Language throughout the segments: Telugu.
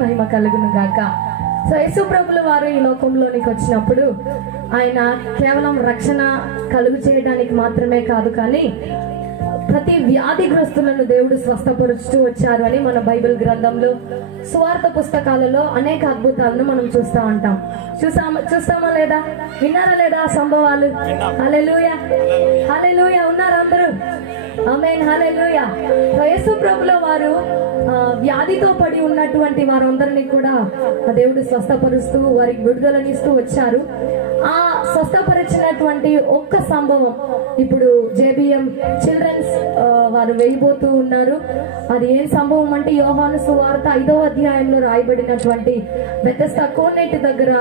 మహిమ కలుగును గాక. సో యేసు ప్రభుల వారు ఈ లోకంలోనికి వచ్చినప్పుడు ఆయన కేవలం రక్షణ కలుగు చేయడానికి మాత్రమే కాదు, కానీ ప్రతి వ్యాధిగ్రస్తులను దేవుడు స్వస్థపరుస్తూ వచ్చారు అని మన బైబిల్ గ్రంథంలో సువార్త పుస్తకాలలో అనేక అద్భుతాలను మనం చూస్తూ ఉంటాం. చూస్తామా లేదా? విన్నారా లేదా ఆ సంభవాలు? హల్లెలూయా, హల్లెలూయా. ఉన్నారా అందరూ? ఆమేన్, హల్లెలూయా. యేసు ప్రభుల వారు వ్యాధితో పడి ఉన్నటువంటి వారందరినీ కూడా దేవుడు స్వస్థపరుస్తూ వారికి విడుదలనిస్తూ వచ్చారు. ఆ స్వస్థపరిచినటువంటి ఒక్క సంభవం ఇప్పుడు JBM చిల్డ్రన్స్ వారు వేయబోతూ ఉన్నారు. అది ఏం సంభవం అంటే యోహాను సువార్త 5వ అధ్యాయంలో రాయబడినటువంటి బెతెస్దా కోనేటి దగ్గర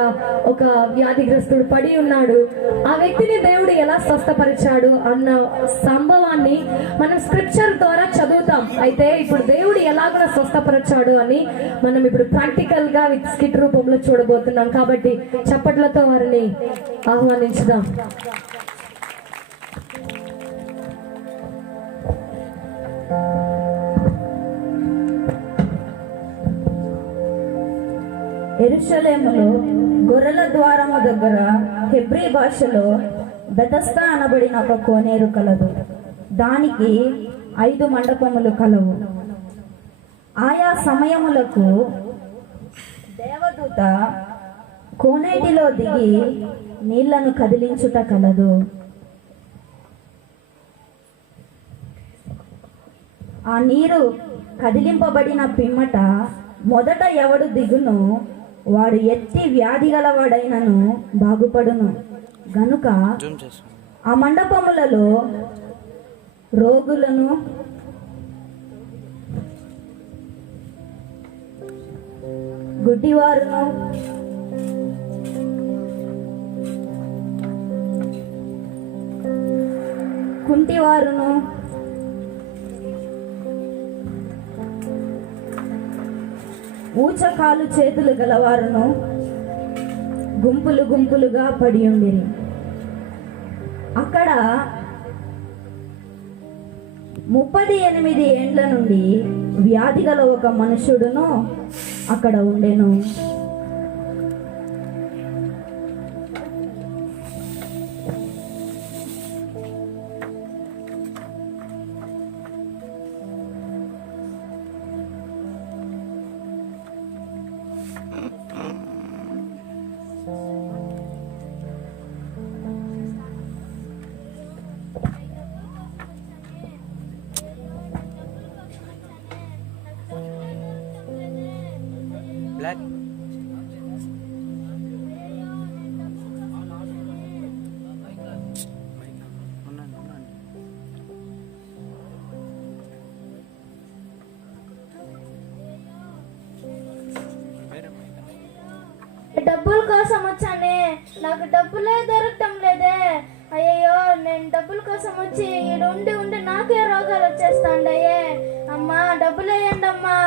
ఒక వ్యాధిగ్రస్తుడు పడి ఉన్నాడు. ఆ వ్యక్తిని దేవుడు ఎలా స్వస్థపరిచాడు అన్న సంభవాన్ని మనం స్క్రిప్చర్ ద్వారా చదువుతాం. అయితే ఇప్పుడు దేవుడు ఎలాగో స్వస్థపరిచాడు అని మనం ఇప్పుడు ప్రాక్టికల్ గా విత్ స్కిట్ రూపంలో చూడబోతున్నాం. కాబట్టి చప్పట్లతో వారిని ఆహ్వానించుదాం. యెరూషలేములో గొర్రెల ద్వారము దగ్గర హెబ్రీ భాషలో బెతెస్దా అనబడిన ఒక కోనేరు కలదు. దానికి 5 మండపములు కలవు. ఆయా సమయములకు దేవదూత కోనేటిలో దిగి నీళ్లను కదిలించుట కలదు. ఆ నీరు కదిలింపబడిన పిమ్మట మొదట ఎవడు దిగును వాడు ఎట్టి వ్యాధి గలవాడైనను బాగుపడును గనుక ఆ మండపములలో రోగులను, గుడ్డివారును, కుంటివారును, ఊచకాలు చేతులు గలవారును గుంపులు గుంపులుగా పడి ఉండిరి. అక్కడ 38 ఏండ్ల నుండి వ్యాధి గల ఒక మనుషుడును అక్కడ ఉండెను. Black. డబ్బుల కోసం వచ్చానే, నాకు డబ్బులే దొరకటం లేదే. అయ్యో, నేను డబ్బుల కోసం వచ్చి ఉండి ఉండి నాకే రోగాలు వచ్చేస్తాండయే. అమ్మా, డబ్బులేయండి అమ్మా.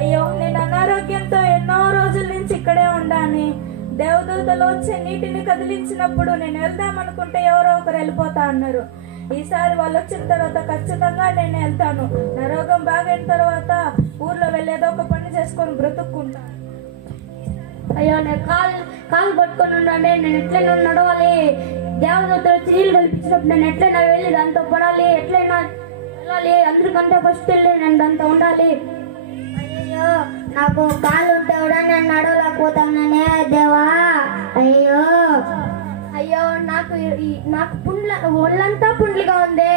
అయ్యో, నేను అనారోగ్యంతో ఎన్నో రోజుల నుంచి ఇక్కడే ఉండాను. దేవదూతలు వచ్చి నీటిని కదిలించినప్పుడు నేను వెళ్దామనుకుంటే ఎవరో ఒకరు వెళ్ళిపోతా అన్నారు. ఈసారి వాళ్ళు వచ్చిన తర్వాత ఖచ్చితంగా నేను వెళ్తాను. నా రోగం బాగైన తర్వాత ఊర్లో వెళ్ళేదో ఒక పని చేసుకొని బ్రతుక్కుంటాను. అయ్యో, నేను కాలు పట్టుకొని ఉండండి. నేను ఎట్లయినా నడవాలి. దేవదూతలు వచ్చి నీళ్ళు కల్పించినప్పుడు నేను ఎట్లయినా వెళ్ళి దాంతో పడాలి, ఎట్లయినా వెళ్ళాలి. అందరికంటే ఫస్ట్ వెళ్ళి నేను దాంతో ఉండాలి. అయ్యో, నాకు కాలు ఉంటే కూడా నేను నడవలేకపోతానే దేవా. అయ్యో అయ్యో, నాకు ఒళ్ళంతా పుండ్లుగా ఉంది.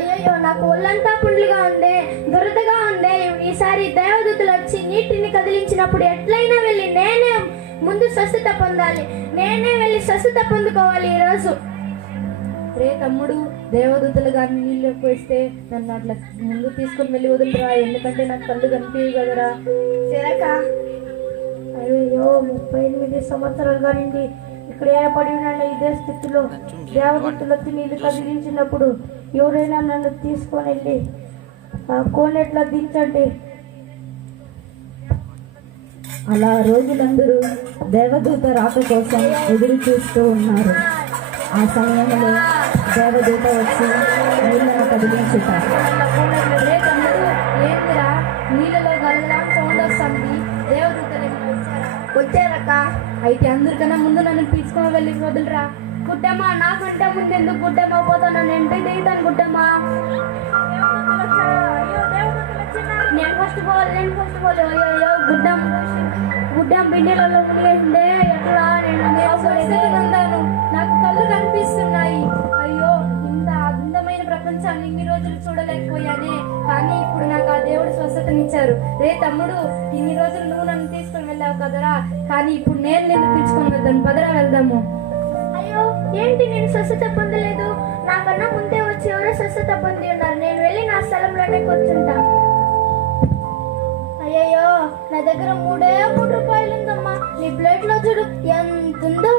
అయ్యో, నాకు ఒళ్ళంతా పుండ్లుగా ఉంది, దురదగా ఉంది. ఈసారి దేవదూతలు వచ్చి నీటిని కదిలించినప్పుడు ఎట్లయినా వెళ్ళి నేనే ముందు స్వస్థత పొందాలి. నేనే వెళ్ళి స్వస్థత పొందుకోవాలి ఈరోజు. రే తమ్ముడు, దేవదూతలు కానీ నీళ్ళు పోయిస్తే నన్ను అట్లా ముందు తీసుకొని వెళ్ళి వదిలిరా, ఎందుకంటే నాకు కళ్ళు కనిపించవు కదరా. చిరక అయ్యో, 38 సంవత్సరాలుగా నుండి ఇక్కడే పడి ఉన్నాను ఇదే స్థితిలో. దేవదూతలు వచ్చి నీళ్ళు కదిలించినప్పుడు ఎవరైనా నన్ను తీసుకొని వెళ్ళి కోనేట్లో దించండి. అలా రోజులందరూ దేవదూత రాక కోసం ఎదురు చూస్తూ ఉన్నారు. ఆ సమయంలో దేవదూత వచ్చి నీళ్లను కదిలించుతారు. ఏందిరా నీళ్ళలో గలగలా సౌండ్ వస్తుంది. దేవదూతలు ఏమైనా వచ్చారక్క? అయితే అందరికన్నా ముందు నన్ను తీసుకొని వెళ్ళి వదిలిరా. గుడ్డమ్మా నాకంటే ముందు ఎందుకు గుడ్డమ్మ పోతాను, నేను ఇంటికి దిగుతాను గుడ్డమ్మా. దేవదూతలు వచ్చారు. అయ్యో దేవదూతలు వచ్చినారు. నేను ఫస్ట్ పోవాలి అయ్యో గుడ్డం బిండెలలో మునిగేసిందే, ఎట్లా నేను అందాను. నాకు కళ్ళు కనిపిస్తున్నాయి. అయ్యో, ఇంత అందమైన ప్రపంచాన్ని ఇన్ని రోజులు చూడలేకపోయానే. కానీ ఇప్పుడు నాకు ఆ దేవుడు స్వస్థతనిచ్చారు. రే తమ్ముడు, ఇన్ని రోజులు నువ్వు నన్ను తీసుకొని వెళ్ళావు కదరా, కానీ ఇప్పుడు నేను నిన్ను పిలుచుకొని వెళ్తాను. పదరా వెళ్దాము. అయ్యో ఏంటి నేను స్వస్థత పొందలేదు, నాకన్నా ముందే వచ్చి ఎవరో స్వస్థత పొంది ఉన్నారు, నేను వెళ్ళి నా స్థలంలోనే కూర్చుంటా. అయ్యయ్యో నా దగ్గర 3 రూపాయలు ఉందమ్మా, నీ ప్లేట్ లో చూడు ఎంత ఉందో.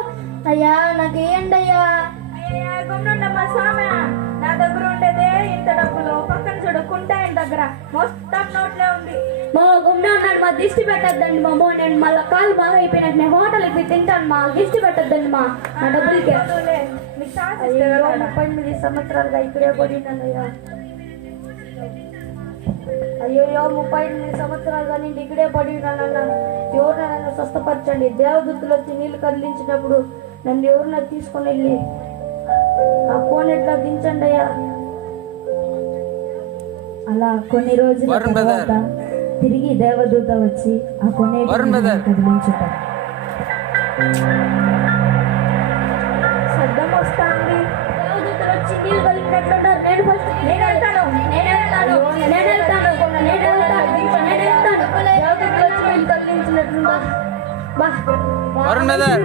అయ్యా నాకేయండి అయ్యా. అయ్యా గుమ్నుండమ్మా స్వామి, నా దగ్గర ఉండేదే ఇంత డబ్బులు. పక్కన చూడు కుంటాయన దగ్గర మొత్తం నోట్లే ఉంది. మా గుమ్మ ఉన్నాడు, మా దిష్టి పెట్టద్దండి మామో, నేను మళ్ళీ కాలు బాగా అయిపోయినట్టు నేను హోటల్కి తింటాను, మా దిష్టి పెట్టద్దండి మా నా డబ్బులకి. చదువులే, మీకు ఛాన్స్ ఇస్తే అయ్యో, కదా. 38 సంవత్సరాలుగా ఇక్కడే పడినానయ్యా. అయ్యో 38 సంవత్సరాలుగా నేను ఇక్కడే పడినానన్నా, ఎవరు నన్ను స్వస్థపరచండి. దేవదూతలు వచ్చి నీళ్లు కదిలించినప్పుడు నన్ను ఎవరిన తీసుకొని వెళ్ళి ఆ కోనెట్లా దించండి అయ్యా. అలా కొన్ని రోజుల వరుణ్ తర్వాత బ్రదర్. తిరిగి దేవదూత వచ్చి ఆ వరుణ్ బ్రదర్. కదిలించుట. శబ్దం వస్తుంది. దేవదూతలు వచ్చి నీళ్లు కలిపినట్లున్నారు. నేను ఫస్ట్ నేను వెళ్తాను. దేవదూతలు వచ్చి నీళ్లు కదిలించినట్లున్నారు. బా వరుణ్ బ్రదర్.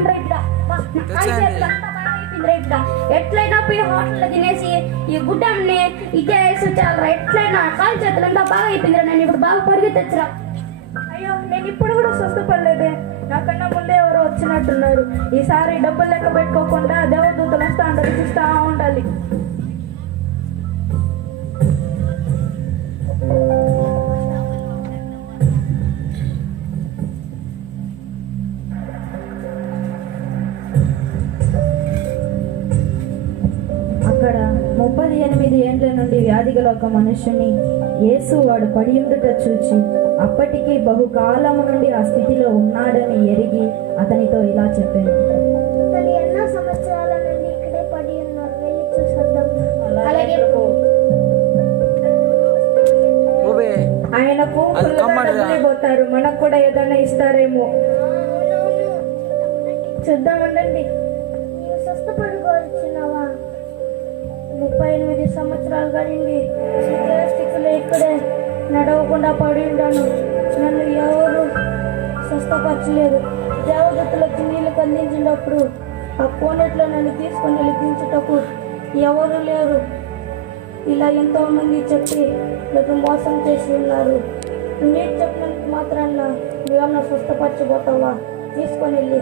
ఎట్లయినా పోయి హోటల్లో తినేసి ఈ గుడ్డని ఇదే వేసి చాలరా, ఎట్లయినా కాలు చేతులంతా బాగా అయిపోయిందిరా, నేను ఇప్పుడు బాగా పరిగెత్తచ్చురా. అయ్యో నేను ఇప్పుడు కూడా స్వస్థపడలేదే, నాకన్నా ముందే ఎవరో వచ్చినట్టున్నారు. ఈసారి డబ్బులు లెక్క పెట్టుకోకుండా దేవదూతలు వస్తా ఉండాలి, చూస్తా ఉండాలి. అక్కడ 38 ఏండ్ల నుండి వ్యాధి గల ఒక మనుష్యుని యేసు వాడు పడి ఉండుట చూచి అప్పటికి బహుకాలము నుండి ఆ స్థితిలో ఉన్నాడని ఎరిగి అతనితో ఇలా చెప్పాను. అతను ఎన్నో సంవత్సరాల నుండి ఇక్కడే పడి ఉన్నారు, వెళ్ళి చూసొద్దాం. అలాగే ఓబే ఆయనకు అది ఫుల్గా కమ్మడిరా. డబ్బులు పోతారు, మనకు కూడా ఏదైనా ఇస్తారేమో. చూద్దాం ఉండండి. నీవు స్వస్థపడుకోవచ్చున్నావా? 38 సంవత్సరాలు కలిగింది, ఇదే స్థితిలో ఇక్కడే నడవకుండా పడి ఉంటాను, నన్ను ఎవరు స్వస్థపరచలేదు. దేవదత్తులు వచ్చి నీళ్లు కందించినప్పుడు ఆ కోనెట్లో నన్ను తీసుకొని వెళ్ళి దించుటకు ఎవరు లేరు. ఇలా ఎంతో మంది చెప్పి నన్ను మోసం చేసి ఉన్నారు. నీరు చెప్పినందుకు మాత్రాన నువ్వేమన్నా స్వస్థపరచబోతావా? తీసుకొని వెళ్ళి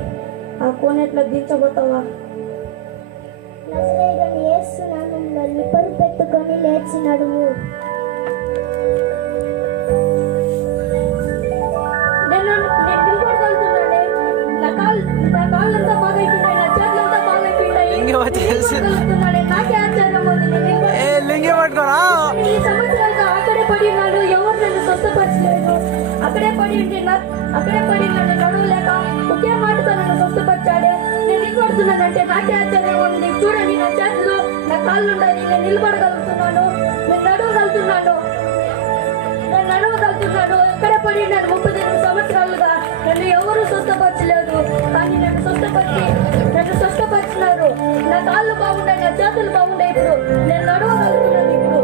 ఆ కోనెట్లో దించబోతావా? నజరేయుడైన యేసు నామములో నిప్పలు పెట్టుకొని లేచి నడుము. నేను నిలబడగలుగుతున్నానే, నా కాళ్ళంతా బాగైపోయినాయి, నా చేతులంతా బాగైపోయినాయి, లింగి వచ్చేసి నాకే ఆశ్చర్యం ఉంది. ఏ లింగి పట్టుకోరా. ఈ సంవత్సరాలుగా అక్కడే పడి ఉన్నాడు, ఎవరు నన్ను స్వస్థపరచలేదు. అక్కడే పడి ఉంటే అక్కడే పడి నన్ను నడవలేక ఒకే మాటతో నన్ను స్వస్థపరిచాడే. నేను నిలబడుతున్నానంటే నాకే ఆశ్చర్యం ఉంది. చూడండి, నా చేతిలో నా కాళ్ళు ఉన్నాయి, నేను నిలబడగలుగుతున్నాను, నేను నడవగలుగుతున్నాను. ఎక్కడే పడి ఉన్నాను 38 సంవత్సరాలుగా, నన్ను ఎవరు స్వస్థపరచలేదు. కానీ నన్ను స్వస్థపరిచినారు. నా కాళ్ళు బాగున్నాయి, నా చేతులు బాగున్నాయి, ఇప్పుడు నేను నడవగలుగుతున్నాను.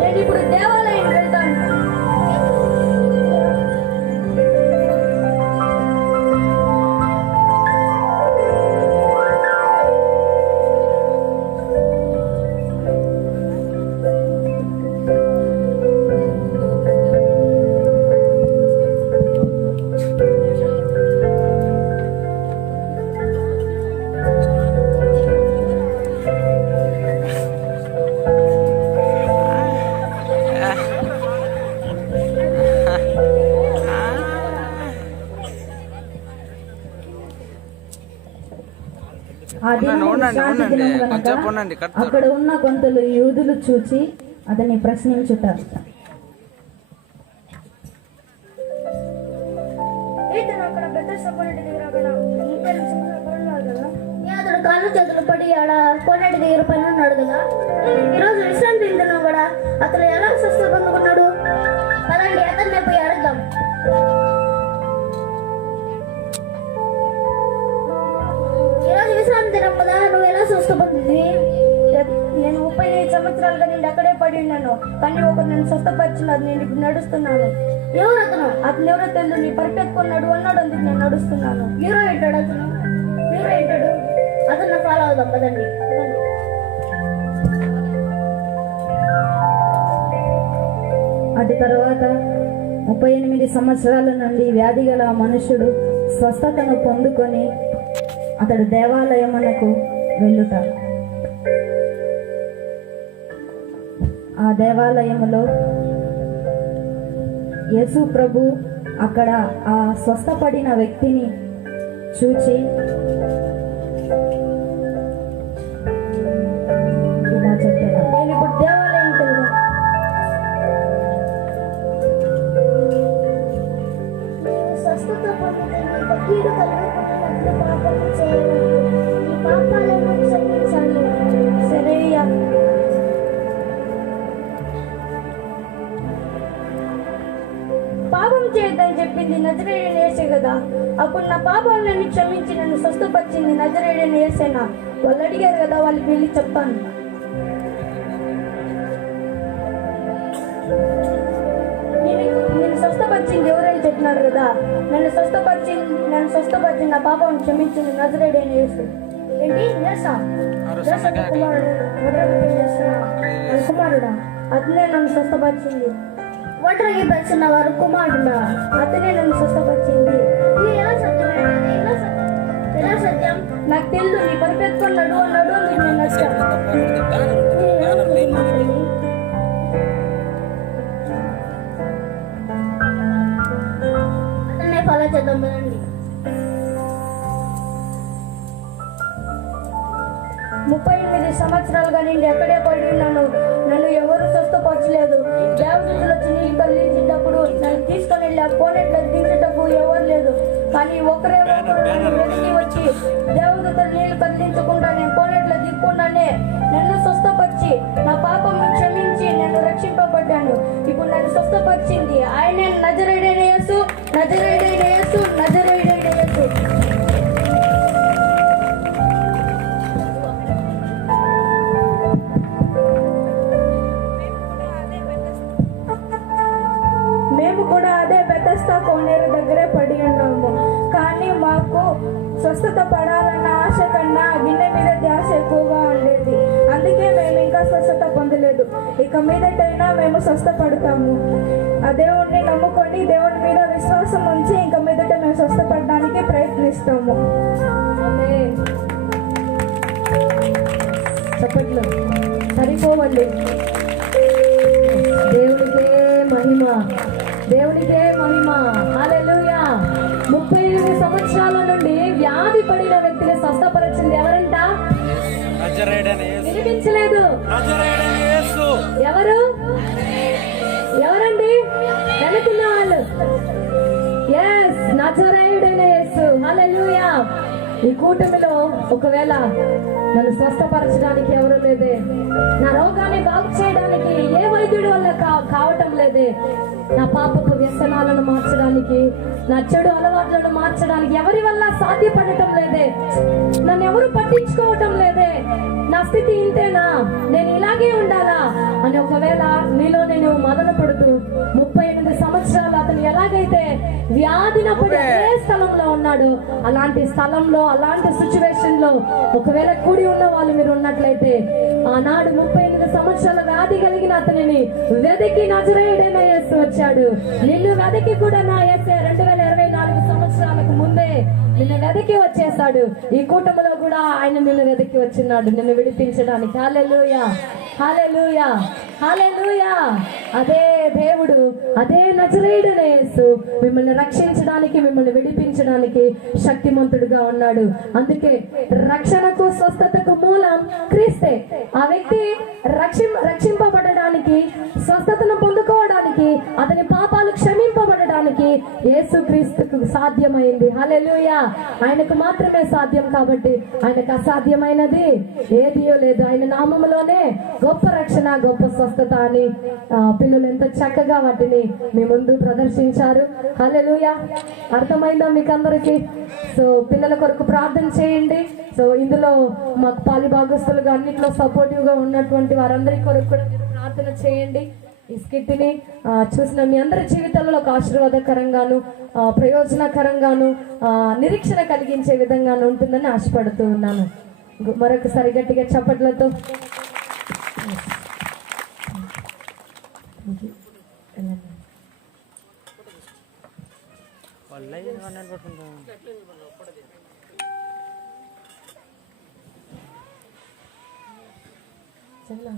నేను ఇప్పుడు దేవాలయం వెళ్తాను. ఆ దినము ఉండండి, శాంతి ఉండండి, దినము గనుక కొంచెం ఉండండి, కడతారు. అక్కడ ఉన్న కొంతలు యూదులు చూచి అతన్ని ప్రశ్నించుట. అతడు కాళ్ళు చేతులు పడి ఆడ కోనేటి దగ్గర పైన ఉన్నాడు కదా. ఈరోజు విశ్రాంతి తింటున్నావు కూడా. అతను ఎలా స్వస్థ పొందుకున్నాడు? పదండి అతన్నే పోయి అడుగుదాం. ఈరోజు విశ్రాంతి తినవు కదా, నువ్వు ఎలా స్వస్థ పొందింది? నేను 35 సంవత్సరాలుగా నేను అక్కడే పడి ఉన్నాను, కానీ ఒకరు నన్ను స్వస్థపరిచినారు. నేను ఇప్పుడు నడుస్తున్నాను. ఎవరు అతను? అతను ఎవరో తెలియదు. నీ పరిపెత్తుకున్నాడు అన్నాడు, అందుకు నేను నడుస్తున్నాను. హీరో ఏంటాడు అతను? హీరో ఏంటాడు? అతను ఫాలో అవుదాం పదండి. అటు తర్వాత 38 సంవత్సరాల నుండి వ్యాధి గల మనుషుడు స్వస్థతను పొందుకొని అతడు దేవాలయమునకు వెళ్ళుట. ఆ దేవాలయములో యేసు ప్రభు అక్కడ ఆ స్వస్థపడిన వ్యక్తిని చూచి ఇలా చెప్పాను, నేను ఇప్పుడు దేవాలయం వెళ్దాం. స్వస్థత పొందితే నీకు కీడు కలుగుతున్నట్లు పాపము చేయవద్దు. నీ పాపాలను క్షమించాలి. సరే అయ్యా. పాపం చేయొద్దని చెప్పింది నజరేయుడైన యేసే కదా. అప్పుడు నా పాపాలను క్షమించి నన్ను స్వస్థపరిచింది నజరేయుడైన యేసేనా? వాళ్ళు అడిగారు కదా, వాళ్ళకి వెళ్ళి చెప్తాను. నేను స్వస్థపరిచింది ఎవరైనా చెప్పినారు కదా. నన్ను స్వస్థపరిచింది నా పాపం క్షమించింది నజరేయుడైన యేసు. ఏంటి యేసా? యేసా కుమారుడా? అతనే నన్ను స్వస్థపరిచింది. ఒంటరికి పెంచిన వారు కుమారుడా? అతనే నన్ను స్వస్థపరిచింది. ఇది ఎలా సత్యమైనది? ఎలా సత్యం? నాకు తెలుసు. నీ పరిపెత్తుకున్నాడు అన్నాడు, అందుకు నేను వచ్చాను. అతన్నే ఫాలో చేద్దాం పదండి. 38 సంవత్సరాలుగా నేను ఎక్కడే పడి ఉన్నాను. నన్ను ఎవరు స్వస్థపరచలేదు. దేవదూతలు వచ్చి నీళ్ళు కదిలించేటప్పుడు నన్ను తీసుకొని వెళ్ళి ఆ కోనేట్లో దించేటప్పుడు ఎవరు లేదు. కానీ ఒకరు నన్ను వెతికి వచ్చి దేవదూతలు నీళ్లు కదిలించకుండా నేను కోనేట్లో దిక్కుండానే నన్ను స్వస్థపరిచి నా పాపము క్షమించి నేను రక్షింపబడ్డాను. ఇప్పుడు నన్ను స్వస్థపరిచింది ఆయనే నజరేయుడైన యేసు, నజరేయుడైన యేసు, నజరేయుడైన యేసు. మేము కూడా అదే బెతస్తా కోనేరు దగ్గరే పడి ఉన్నాము. కానీ మాకు స్వస్థత పడాలన్న ఆశ కన్నా గిన్నె మీద ధ్యాస ఎక్కువగా ఉండేది. అందుకే మేము ఇంకా స్వస్థత పొందలేదు. ఇక మీదటైనా మేము స్వస్థపడతాము. ఆ దేవుణ్ణి నమ్ముకొని దేవుడి మీద విశ్వాసం ఉంచి ఇంక మీదట మేము స్వస్థపడడానికి ప్రయత్నిస్తాము. చప్పట్లు సరిపోవండి. దేవునికే మహిమ, దేవునికే మహిమ. హల్లెలూయా. 38 సంవత్సరాల నుండి వ్యాధి పడిన వ్యక్తిని స్వస్థపరిచింది ఎవరంట? వినిపించలేదు. ఎవరు? ఎవరండి? వెనుకున్న వాళ్ళు. ఎస్, నజరేయుడైన యేసు. హల్లెలూయా. ఈ కూటమిలో ఒకవేళ నన్ను స్వస్థపరచడానికి ఎవరు లేదే, నా రోగాన్ని బాగు చేయడానికి ఏ వైద్యుడి వల్ల కావటం లేదే, నా పాపపు వ్యసనాలను మార్చడానికి, నా చెడు అలవాట్లను మార్చడానికి ఎవరి వల్ల సాధ్యపడటం లేదే, నన్ను ఎవరు పట్టించుకోవటం లేదే, నా స్థితి ఇంతేనా, నేను ఇలాగే ఉండాలా అని ఒకవేళ నీలో నేను మదన పడుతూ 38 సంవత్సరాలు అతను ఎలాగైతే వ్యాధినప్పుడు ఏ స్థలంలో ఉన్నాడు అలాంటి స్థలంలో అలాంటి సిచ్యువేషన్ లో ఒకవేళ కూడి ఉన్న వాళ్ళు మీరు ఉన్నట్లయితే ఆనాడు 38 సంవత్సరాల వ్యాధి కలిగిన అతనిని వెదకి నజరేయుడైన యేసు వచ్చాడు. నిన్ను వెదకి కూడా నా యేసే 2024 సంవత్సరాలకు రావడానికి ముందే నిన్ను వెదకి వచ్చేసాడు. ఈ కూటమిలో కూడా ఆయన నిన్ను వెదకి వచ్చినాడు నిన్ను విడిపించడానికి. హల్లెలూయా, హల్లెలూయా, హల్లెలూయా. అదే దేవుడు, అదే నజరేయుడైన యేసు మిమ్మల్ని రక్షించడానికి, మిమ్మల్ని విడిపించడానికి శక్తిమంతుడుగా ఉన్నాడు. అందుకే రక్షణకు, స్వస్థతకు మూలం క్రీస్తే. ఆ వ్యక్తి రక్షింపబడడానికి, స్వస్థతను పొందుకోవడానికి, అతని పాపాలు క్షమింపబడడానికి యేసు క్రీస్తుకు సాధ్యమైంది. హల్లెలూయా. ఆయనకు మాత్రమే సాధ్యం కాబట్టి ఆయనకు అసాధ్యమైనది ఏదియో లేదు. ఆయన నామములోనే గొప్ప రక్షణ, గొప్ప స్వస్థత అని పిల్లలు ఎంతో చక్కగా వాటిని మీ ముందు ప్రదర్శించారు. హల్లెలూయా. అర్థమైందా మీకు అందరికి? సో పిల్లల కొరకు ప్రార్థన చేయండి. సో ఇందులో మాకు పాలి భాగస్తులుగా అన్నిట్లో సపోర్టివ్ గా ఉన్నటువంటి వారందరి కొరకు కూడా మీరు ప్రార్థన చేయండి. ఈ స్కిట్ని చూసిన మీ అందరి జీవితంలో ఒక ఆశీర్వాదకరంగాను, ప్రయోజనకరంగాను, నిరీక్షణ కలిగించే విధంగాను ఉంటుందని ఆశపడుతూ ఉన్నాను. మరొకసారి గట్టిగా చప్పట్లతో చల్లా